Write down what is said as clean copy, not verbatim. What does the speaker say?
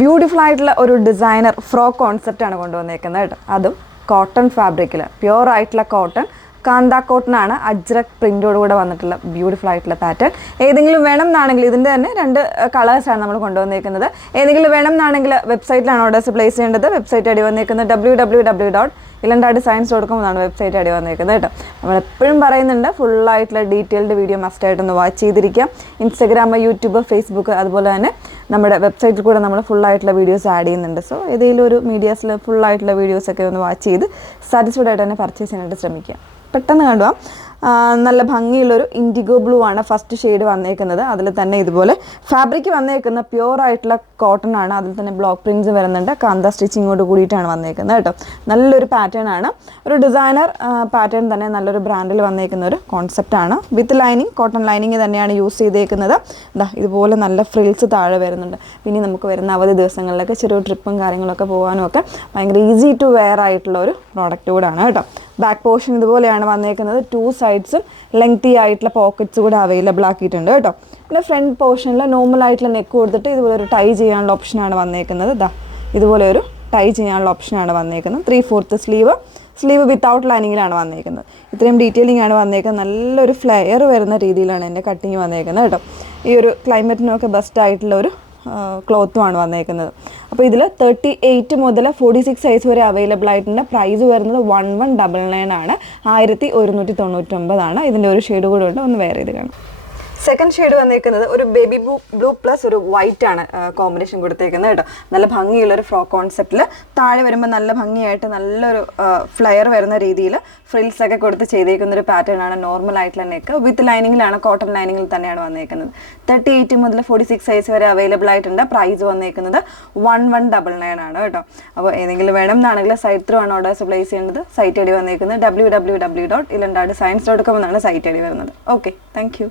Beautiful ആയിട്ടുള്ള ഒരു designer frock concept ആണ് കൊണ്ടുവന്നേക്കുന്നത് കേട്ടോ. അതും കോട്ടൺ ഫാബ്രിക്കിൽ, പ്യുവർ ആയിട്ടുള്ള കോട്ടൺ, കാന്ത കോട്ടൺ ആണ്, അജ്രക് പ്രിന്റോട് കൂടെ വന്നിട്ടുള്ള ബ്യൂട്ടിഫുൾ ആയിട്ടുള്ള പാറ്റേൺ. ഏതെങ്കിലും വേണം എന്നാണെങ്കിൽ ഇതിൻ്റെ തന്നെ 2 കളേഴ്സാണ് നമ്മൾ കൊണ്ടുവന്നേക്കുന്നത്. ഏതെങ്കിലും വേണം എന്നാണെങ്കിൽ വെബ്സൈറ്റിലാണ് ഓർഡേഴ്സ് പ്ലേസ് ചെയ്യേണ്ടത്. വെബ്സൈറ്റ് അടി വന്നേക്കുന്നത് www.ilandadesigns.com എന്നാണ് വെബ്സൈറ്റ് അടി വന്നേക്കുന്നത് കേട്ടോ. നമ്മളെപ്പോഴും പറയുന്നുണ്ട്, ഫുള്ളായിട്ടുള്ള ഡീറ്റെയിൽഡ് വീഡിയോ മസ്റ്റായിട്ടൊന്ന് വാച്ച് ചെയ്തിരിക്കാം. ഇൻസ്റ്റാഗ്രാം, യൂട്യൂബ്, ഫേസ്ബുക്ക്, അതുപോലെ തന്നെ നമ്മുടെ വെബ്സൈറ്റിൽ കൂടെ നമ്മൾ ഫുള്ളായിട്ടുള്ള വീഡിയോസ് ആഡ് ചെയ്യുന്നുണ്ട്. സോ ഏതെങ്കിലും ഒരു മീഡിയാസിൽ ഫുള്ളായിട്ടുള്ള വീഡിയോസൊക്കെ ഒന്ന് വാച്ച് ചെയ്ത് സാറ്റിസ്ഫൈഡ് ആയിട്ട് തന്നെ പർച്ചേസ് ചെയ്യാനായിട്ട് ശ്രമിക്കുക. പെട്ടെന്ന് കണ്ടുപോകാം. നല്ല ഭംഗിയുള്ളൊരു ഇൻഡിഗോ ബ്ലൂ ആണ് ഫസ്റ്റ് ഷെയ്ഡ് വന്നേക്കുന്നത്. അതിൽ തന്നെ ഇതുപോലെ ഫാബ്രിക് വന്നേക്കുന്ന പ്യുവർ ആയിട്ടുള്ള കോട്ടൺ ആണ്. അതിൽ തന്നെ ബ്ലോക്ക് പ്രിൻറ്റ്സ് വരുന്നുണ്ട്. കാന്ത സ്റ്റിച്ചിങ്ങോട് കൂടിയിട്ടാണ് വന്നേക്കുന്നത് കേട്ടോ. നല്ലൊരു പാറ്റേൺ ആണ്. ഒരു ഡിസൈനർ പാറ്റേൺ തന്നെ, നല്ലൊരു ബ്രാൻഡിൽ വന്നേക്കുന്ന ഒരു കോൺസെപ്റ്റ് ആണ്. വിത്ത് ലൈനിങ്, കോട്ടൺ ലൈനിങ് തന്നെയാണ് യൂസ് ചെയ്തേക്കുന്നത്. ഇതുപോലെ നല്ല ഫ്രിൽസ് താഴെ വരുന്നുണ്ട്. പിന്നെ നമുക്ക് വരുന്ന അവധി ദിവസങ്ങളിലൊക്കെ ചെറിയ ട്രിപ്പും കാര്യങ്ങളൊക്കെ പോകാനും ഒക്കെ ഭയങ്കര ഈസി ടു വെയർ ആയിട്ടുള്ള ഒരു പ്രോഡക്റ്റ് കൂടാണ് കേട്ടോ. ബാക്ക് പോർഷൻ ഇതുപോലെയാണ് വന്നേക്കുന്നത്. 2 സൈഡ്സും ലെങ്തി ആയിട്ടുള്ള പോക്കറ്റ്സ് കൂടെ അവൈലബിൾ ആക്കിയിട്ടുണ്ട് കേട്ടോ. പിന്നെ ഫ്രണ്ട് പോർഷനിൽ നോർമൽ ആയിട്ടുള്ള നെക്ക് കൊടുത്തിട്ട് ഇതുപോലെ ഒരു ടൈ ചെയ്യാനുള്ള ഓപ്ഷനാണ് വന്നേക്കുന്നത്. ഇതുപോലെ ഒരു ടൈ ചെയ്യാനുള്ള ഓപ്ഷനാണ് വന്നേക്കുന്നത്. 3/4 സ്ലീവ് വിത്തൗട്ട് ലൈനിങ്ങിലാണ് വന്നേക്കുന്നത്. ഇത്രയും ഡീറ്റെയിലിംഗ് ആണ് വന്നേക്കുന്നത്. നല്ലൊരു ഫ്ലെയർ വരുന്ന രീതിയിലാണ് എൻ്റെ കട്ടിങ് വന്നേക്കുന്നത് കേട്ടോ. ഈ ഒരു ക്ലൈമറ്റിനൊക്കെ ബെസ്റ്റ് ആയിട്ടുള്ള ഒരു ക്ലോത്തുമാണ് വന്നേക്കുന്നത്. അപ്പോൾ ഇതിൽ 38 മുതൽ 46 സൈസ് വരെ അവൈലബിൾ ആയിട്ടുണ്ട്. പ്രൈസ് വരുന്നത് 1199 ആണ്. 1199 ആണ്. ഇതിൻ്റെ ഒരു ഷെയ്ഡ് കൂടെ ഉണ്ട്, ഒന്ന് വെയർ ചെയ്ത് കാണാം. സെക്കൻഡ് ഷെയ്ഡ് വന്നേക്കുന്നത് ഒരു ബേബി ബ്ലൂ പ്ലസ് ഒരു വൈറ്റ് ആണ് കോമ്പിനേഷൻ കൊടുത്തേക്കുന്നത് കേട്ടോ. നല്ല ഭംഗിയുള്ളൊരു ഫ്രോക്ക് കോൺസെപ്റ്റിൽ താഴെ വരുമ്പോൾ നല്ല ഭംഗിയായിട്ട് നല്ലൊരു ഫ്ലെയർ വരുന്ന രീതിയിൽ ഫ്രിൽസ് ഒക്കെ കൊടുത്ത് ചെയ്തേക്കുന്ന ഒരു പാറ്റേൺ ആണ്. നോർമൽ ആയിട്ടുള്ള നെക്ക് വിത്ത് ലൈനിങ്ങിലാണ്, കോട്ടൺ ലൈനിങ്ങിൽ തന്നെയാണ് വന്നേക്കുന്നത്. 38 മുതൽ 46 സൈസ് വരെ അവൈലബിൾ ആയിട്ടുണ്ട്. പ്രൈസ് വന്നേക്കുന്നത് 1199 ആണ് കേട്ടോ. അപ്പോൾ ഏതെങ്കിലും വേണം എന്നാണെങ്കിൽ സൈറ്റ് ത്രൂ ആണ് ഓർഡേഴ്സ് പ്ലേസ് ചെയ്യേണ്ടത്. സൈറ്റ് ഐ ഡി വന്നേക്കുന്നത് www.ilandadesigns.com എന്നാണ് സൈറ്റ് ഐ ഡി വരുന്നത്. Okay, thank you.